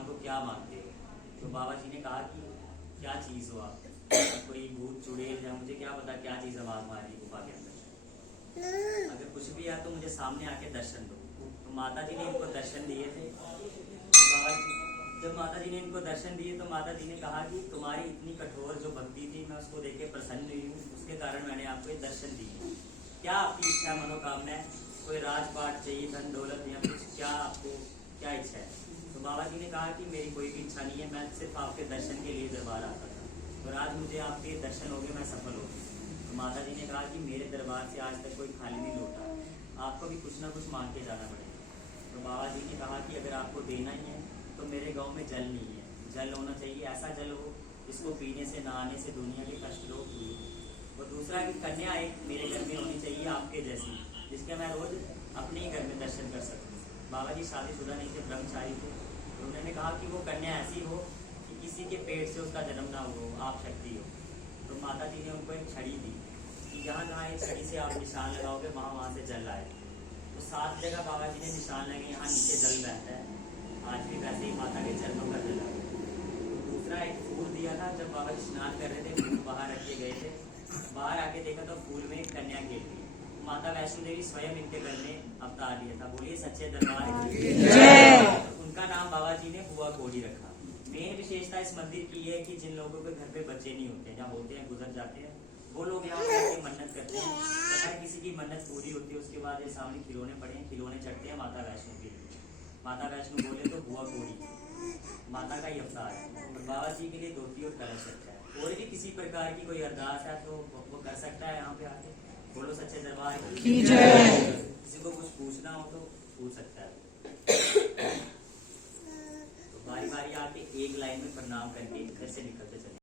मांगो क्या मांगते हो। तो बाबा जी ने कहा कि क्या चीज़ हो आप, कोई भूत चुड़ैल या मुझे क्या पता क्या चीज़ है हमारी गुफा के अंदर, अगर कुछ भी है तो मुझे सामने आके दर्शन दो। तो माता जी ने इनको दर्शन दिए थे। तो बाबा जी जब माता जी ने इनको दर्शन दिए तो माता जी ने कहा कि तुम्हारी इतनी कठोर जो भक्ति थी मैं उसको देख के प्रसन्न हुई हूँ, उसके कारण मैंने आपको ये दर्शन दिए। क्या आपकी इच्छा मनोकामना है, कोई राजपाट चाहिए, धन दौलत या कुछ, क्या आपको क्या इच्छा है। तो बाबा जी ने कहा कि मेरी कोई भी इच्छा नहीं है, मैं सिर्फ आपके दर्शन के लिए दरबार आता था और आज मुझे आपके दर्शन हो गए, मैं सफल हो गई। तो माता जी ने कहा कि मेरे दरबार से आज तक कोई खाली नहीं लौटा, आपको भी कुछ ना कुछ मांग के जाना पड़ेगा। तो बाबा जी ने कहा कि अगर आपको देना ही है तो मेरे गांव में जल नहीं है, जल होना चाहिए, ऐसा जल हो जिसको पीने से नहाने से दुनिया के कष्ट लोग दूर हो। और दूसरा कि कन्या एक मेरे घर में होनी चाहिए आपके जैसी, जिसके मैं रोज अपने ही घर में दर्शन कर सकूँ। बाबा जी शादीशुदा नहीं थे, ब्रह्मचारी थे। तो उन्होंने कहा कि वो कन्या ऐसी हो कि किसी के पेट से उसका जन्म ना हो, आप शक्ति हो। तो माता जी ने उनको एक छड़ी दी कि जहाँ जहाँ एक छड़ी से आप निशान लगाओगे वहाँ वहाँ से जल आए। तो 7 जगह बाबा जी ने निशान लगे, यहाँ नीचे जल बहता है, आज भी वैसे ही माता के चरणों का जल है। तो दूसरा एक फूल दिया था, जब बाबा जी स्नान कर रहे थे फूल बाहर रखे गए थे, बाहर आके देखा तो फूल में एक कन्या गिर थी। माता वैष्णो देवी स्वयं इनके घर में अवतार लिया था। बोलिए सच्चे दरबार की जय। उनका नाम बाबा जी ने बुआ कोड़ी रखा। मेन विशेषता इस मंदिर की है कि जिन लोगों के घर पे बच्चे नहीं होते, जहाँ होते हैं गुजर जाते हैं, वो लोग यहाँ पे मन्नत करते हैं। अगर किसी की मन्नत पूरी होती है उसके बाद ये सामने खिलौने पड़े हैं, खिलौने चढ़ते हैं माता वैष्णो के लिए। माता वैष्णो बोले तो बुआ कोड़ी माता का ही अवतार है। और बाबा जी के लिए धोती और कलश रखा है। और भी किसी प्रकार की कोई अरदास है तो वो कर सकता है यहाँ पे आके। बोलो सच्चे दरबार की जय। किसी को कुछ पूछना हो तो पूछ सकता है। तो बारी बारी आके एक लाइन में प्रणाम करके घर से निकलते चले।